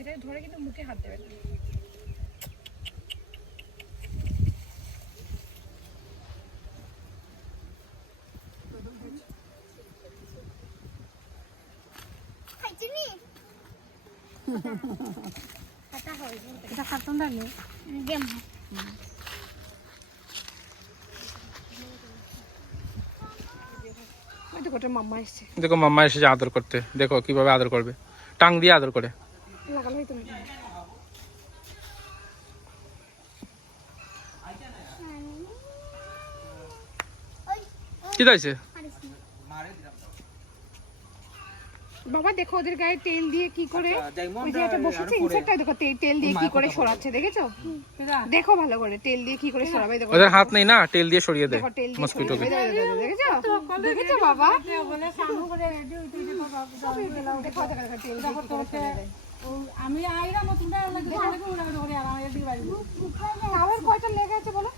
এটা ধরে কিন্তু মুখে হাত দেবে না। এটা খাতন দাঁড়িয়ে গেম মাম্মা এসছে। দেখো মাম্মা এসেছে আদর করতে, দেখো কিভাবে আদর করবে, টাং দিয়ে আদর করে। লাগালোই তুমি কি হয়েছে বাবা? দেখো ওদের গায়ে তেল দিয়ে কি করে, ওই যে এটা বসেছে ইনসেক্টটা, দেখো তেল দিয়ে কি করে সরাচ্ছে, দেখেছো? দেখো ভালো করে তেল দিয়ে কি করে সরাবে। দেখো ওদের হাত নেই না, তেল দিয়ে সরিয়ে দেয় তেল দিয়ে মসকিটোকে। দেখেছো? দেখেছো বাবা? আমি আইরা মতন আমার কয়টা লেগে আছে বলো?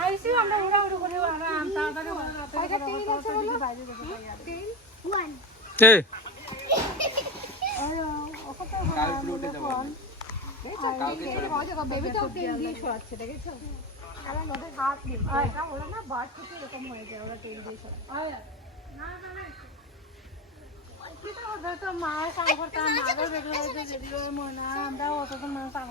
আইসি আমরা উড়াউড়ি করে তাড়াতাড়ি কয়টা তেল আছে বলো? এ বেবি তো তেল দিয়ে সরাচ্ছে, দেখেছো? কারণ ওদের হাত নেই, ওরা না বাদ থেকে এরকম হয়ে যায়, ওরা তেল দিয়ে সরায়। মা স্নান করতাম, মা দেখলো আমরা অত তো মা স্নান